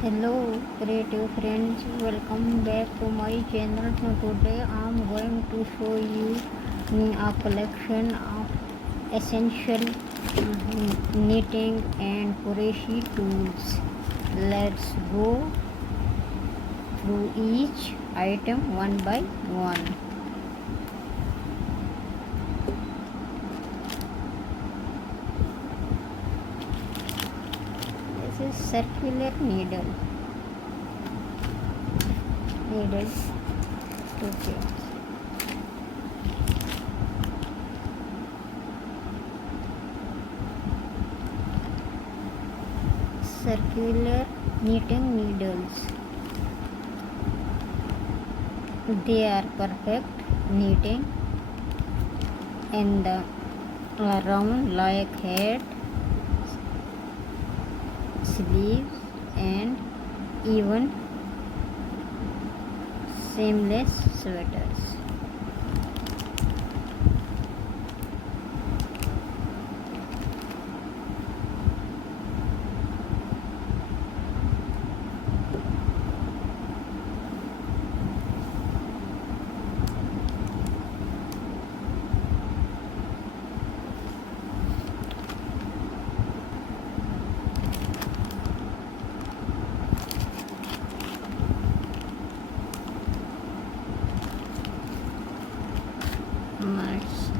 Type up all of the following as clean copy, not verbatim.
Hello creative friends, welcome back to my channel. So today I am going to show you a collection of essential knitting and crochet tools. Let's go through each item one by one. This is circular needles to change. Circular knitting needles. They are perfect knitting in the round like hat, sleeves, and even seamless sweaters. Nice.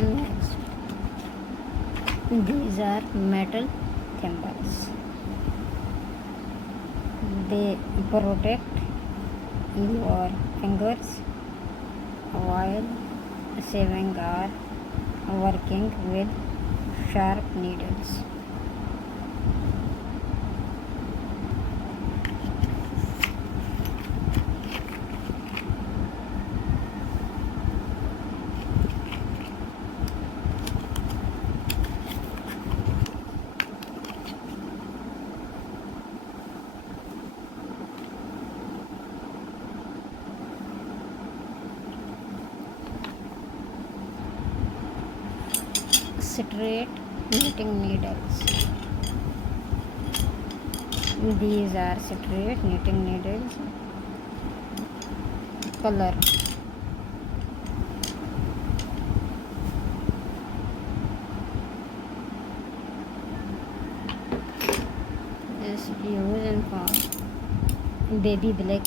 Next, these are metal thimbles. They protect your fingers while saving or working with sharp needles. Straight knitting needles. These are straight knitting needles. Color. Just use and for baby black.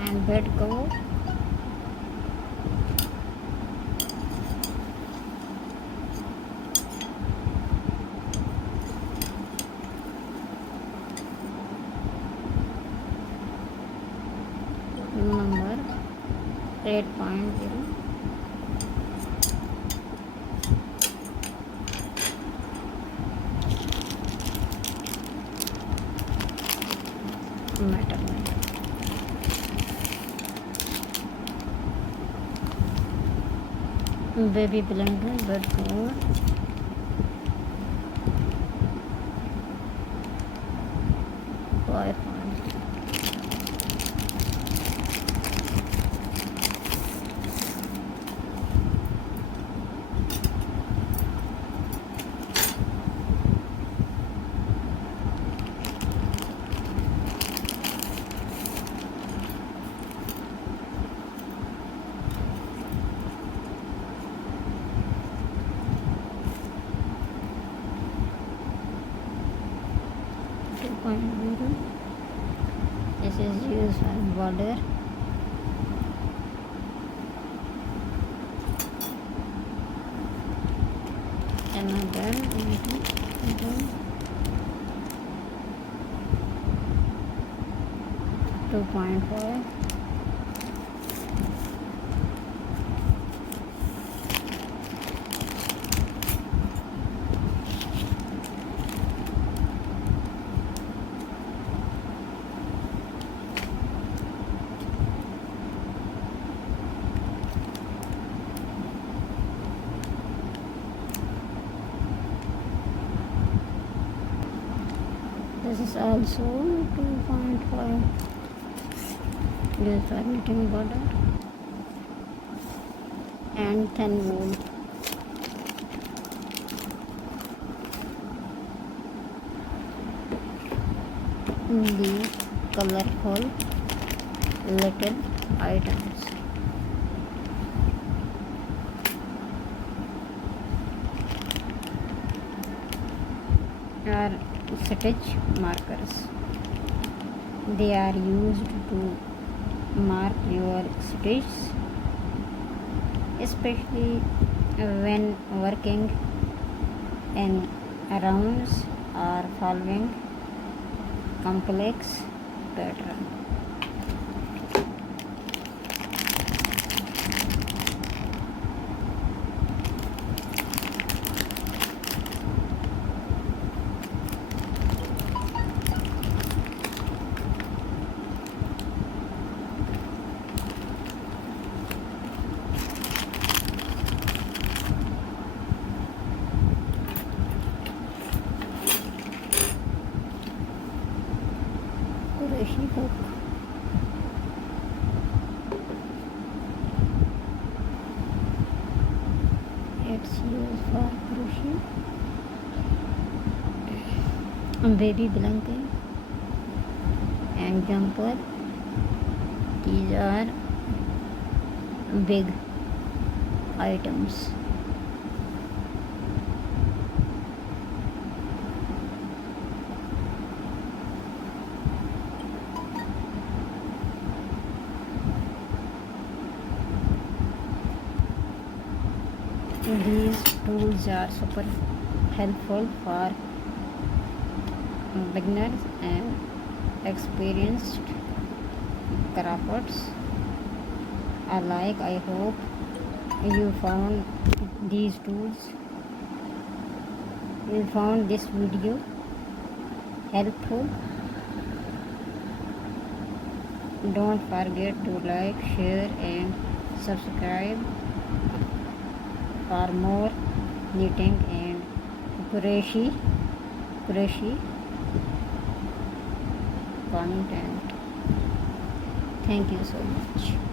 And bed cover. Number 8.0. Metal. Baby blanket, bed cover, wire point. This is used for border. Another 2.5. This is also 2.5. These are knitting border and thin wool. The colorful little items are stitch markers. They are used to mark your stitches, especially when working in rounds or following complex pattern. Crochet hook. It's used for crochet. Baby blanket and jumper. These are big items. These tools are super helpful for beginners and experienced crafters alike. I hope you found these tools. You found this video helpful. Don't forget to like, share and subscribe for more knitting and crochet content. Thank you so much.